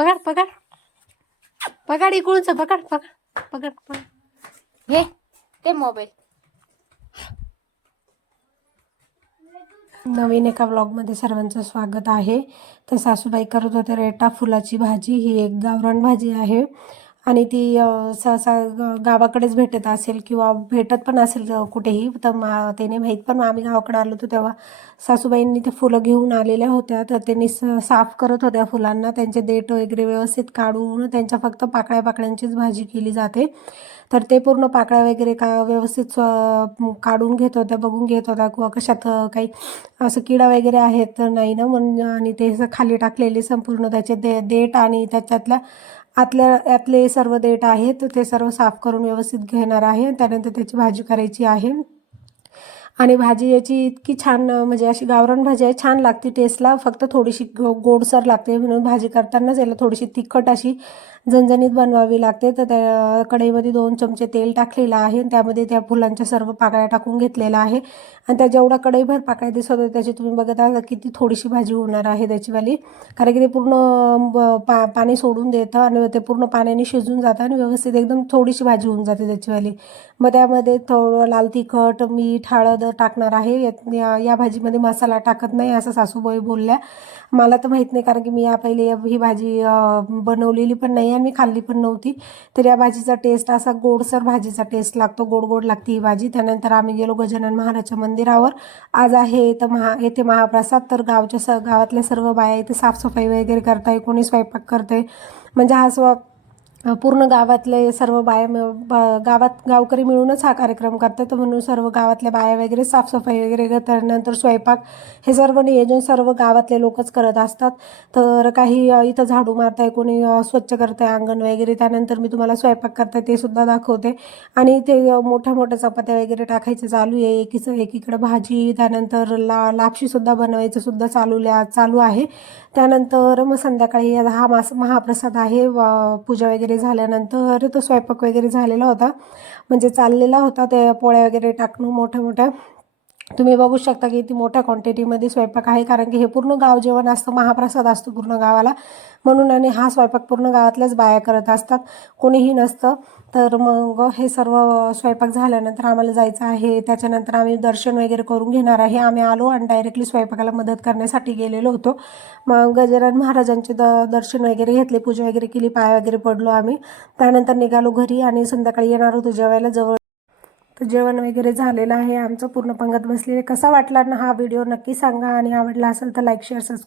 पकड पकड पकड इकडूनच पकड पकड पकड पकड घे ते मोबाईल. नवीन एका व्लॉगमध्ये सर्वांचं स्वागत आहे. तर सासूबाई करत होते रेटा फुलाची भाजी. ही एक गावरान भाजी आहे आणि ती सहसा गावाकडेच भेटत असेल किंवा भेटत पण असेल कुठेही, तर ते नाही माहीत. पण आम्ही गावाकडे आलो होतो तेव्हा सासूबाईंनी ते फुलं घेऊन आलेल्या होत्या. तर त्यांनी साफ करत होत्या फुलांना. त्यांचे देठ वगैरे व्यवस्थित काढून त्यांच्या फक्त पाकळ्यांचीच भाजी केली जाते. तर ते पूर्ण पाकळ्या वगैरे व्यवस्थित काढून घेत होत्या, बघून घेत होत्या किंवा कशात काही असं किडा वगैरे आहेत तर नाही ना म्हणून. आणि ते खाली टाकलेले संपूर्ण त्याचे देठ आणि त्याच्यातल्या यातले सर्व देठ आहेत ते सर्व साफ करून व्यवस्थित घेणार आहे. त्यानंतर त्याची भाजी करायची आहे. आणि भाजी याची इतकी छान, म्हणजे अशी गावरान भाजी आहे, छान लागते टेस्टला. फक्त थोडीशी गोडसर लागते म्हणून भाजी करतानाच याला थोडीशी तिखट अशी झणझणीत बनवावी लागते. तर त्या कढईमध्ये 2 चमचे तेल टाकलेलं आहे. त्यामध्ये त्या फुलांच्या सर्व पाकळ्या टाकून घेतलेल्या आहे आणि त्या जेवढा कढईभर पाकळ्या दिसत होत्या त्याची तुम्ही बघत आहात किती थोडीशी भाजी होणार आहे त्याचीवाली. कारण की ते पूर्ण पाणी सोडून देतं आणि ते पूर्ण पाण्याने शिजून जातं आणि व्यवस्थित एकदम थोडीशी भाजी होऊन जाते त्याचीवाली. मग त्यामध्ये थोडं लाल तिखट, मीठ, हळद टाकणार आहे. या भाजीमध्ये मसाला टाकत नाही असं सासूबाई बोलल्या. मला तर माहीत नाही कारण की मी या पहिले ही भाजी बनवलेली पण नाही आणि मी खाल्ली पण नव्हती. तर या भाजीचा टेस्ट असा गोडसर भाजीचा टेस्ट लागतो, गोड गोड लागते ही भाजी. त्यानंतर आम्ही गेलो गजानन महाराजच्या मंदिरावर. आज आहे तर येथे महाप्रसाद. तर गावातल्या सर्व बाया इथे साफसफाई वगैरे करताय, कोणी स्वयंपाक करते. म्हणजे हा पूर्ण गावातले सर्व बाया गावकरी मिळूनच हा कार्यक्रम करतात. म्हणून सर्व गावातल्या बाया वगैरे साफसफाई वगैरे करतात. नंतर स्वयंपाक हे सर्व नियोजन सर्व गावातले लोकच करत असतात. तर काही इथं झाडू मारताय, कोणी स्वच्छ करताय अंगण वगैरे. त्यानंतर मी तुम्हाला स्वयंपाक करताय ते सुद्धा दाखवते. आणि ते मोठ्या मोठ्या चपात्या वगैरे टाकायचं चालू आहे. एकीकडे भाजी, त्यानंतर लापशी सुद्धा बनवायचं सुद्धा चालू आहे. त्यानंतर मग संध्याकाळी हा महाप्रसाद आहे. पूजा वगैरे झाल्यानंतर तो स्वयंपाक वगैरे झालेला होता, म्हणजे चाललेला होता. ते पोळ्या वगैरे टाकणं मोठ्या मोठ्या. तुम्ही बघू शकता की ती मोठ्या क्वांटिटीमध्ये स्वयंपाक आहे कारण की हे पूर्ण गाव जेवण असतं, महाप्रसाद असतो पूर्ण गावाला म्हणून. आणि हा स्वयंपाक पूर्ण गावातल्याच बाया करत असतात, कोणीही नसतं. तर मग हे सर्व स्वयंपाक झाल्यानंतर आम्हाला जायचं आहे. त्याच्यानंतर आम्ही दर्शन वगैरे करून घेणार आहे. आम्ही आलो आणि डायरेक्टली स्वयंपाकाला मदत करण्यासाठी गेलेलो होतो. मग गजानन महाराजांचे दर्शन वगैरे घेतले, पूजा वगैरे केली, पाय वगैरे पडलो आम्ही. त्यानंतर निघालो घरी आणि संध्याकाळी येणार होतो जेवायला जवळ. तर जेवण वगैरे झालेलं आहे आमचं, पूर्ण पंगत बसलेले. कसा वाटला ना हा व्हिडिओ नक्की सांगा आणि आवडला असेल तर लाईक, शेअर, सबस्क्राईब.